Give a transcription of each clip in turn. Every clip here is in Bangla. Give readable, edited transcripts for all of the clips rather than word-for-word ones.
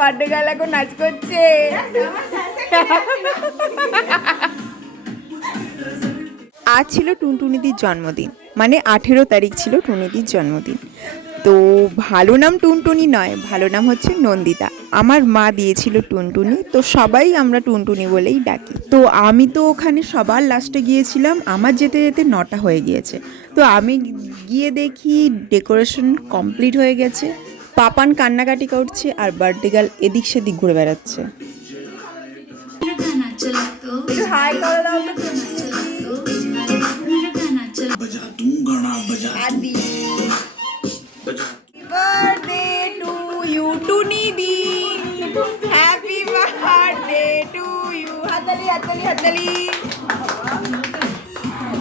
বার্থডে গার্ল এখন নাচ করছে। আজ ছিল টুনটুনিদির জন্মদিন, মানে 18 তারিখ ছিল টুনিদির জন্মদিন। তো ভালো নাম টুনটুনি নয়, ভালো নাম হচ্ছে নন্দিতা। আমার মা দিয়েছিল টুনটুনি, তো সবাই আমরা টুনটুনি বলেই ডাকি। তো আমি তো ওখানে সবার লাস্টে গিয়েছিলাম, আমার যেতে যেতে 9টা হয়ে গিয়েছে। তো আমি গিয়ে দেখি ডেকোরেশন কমপ্লিট হয়ে গেছে, পাপান কান্নাকাটি করছে আর বার্থডে গার্ল এদিক সেদিক ঘুরে বেড়াচ্ছে। হাই করে দাও birthday to you টুনিদি, হ্যাপি বার্থডে টু ইউ। হাততালি হাততালি হাততালি।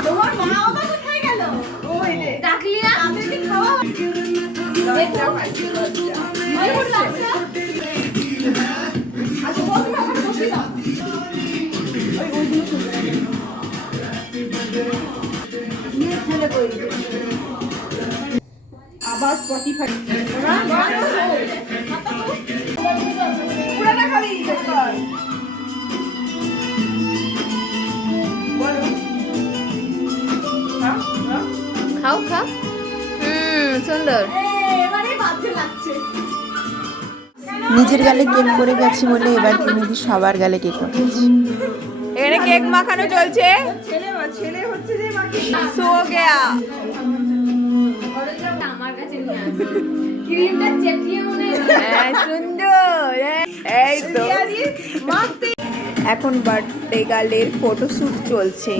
তোমার মা বাবা কোথায় গেল? ওই যে ডাকলি না, আমাদেরকে খাওয়া। দেখো ওই বললাম না আচ্ছা বল তুমি আমার বসে দাও। ওই দিন শুনতে নিয়ে ফেলে কই আবার স্পটিফাই পুরানা খালি খাও খাও। সুন্দর। নিজের গালে কেক করে গেছি বলে এবার তুমি সবার গালে কেক মাখাচ্ছি। এখানে কেক মাখানো চলছে। ছেলে হচ্ছে যে সো গয়া আমার কাছে নিয়ে আসি ক্রিমটা চেটিয়ে মনে হয় সুন্দর। এই তো এখন বার্থডে গার্লের ফটোশুট চলছে।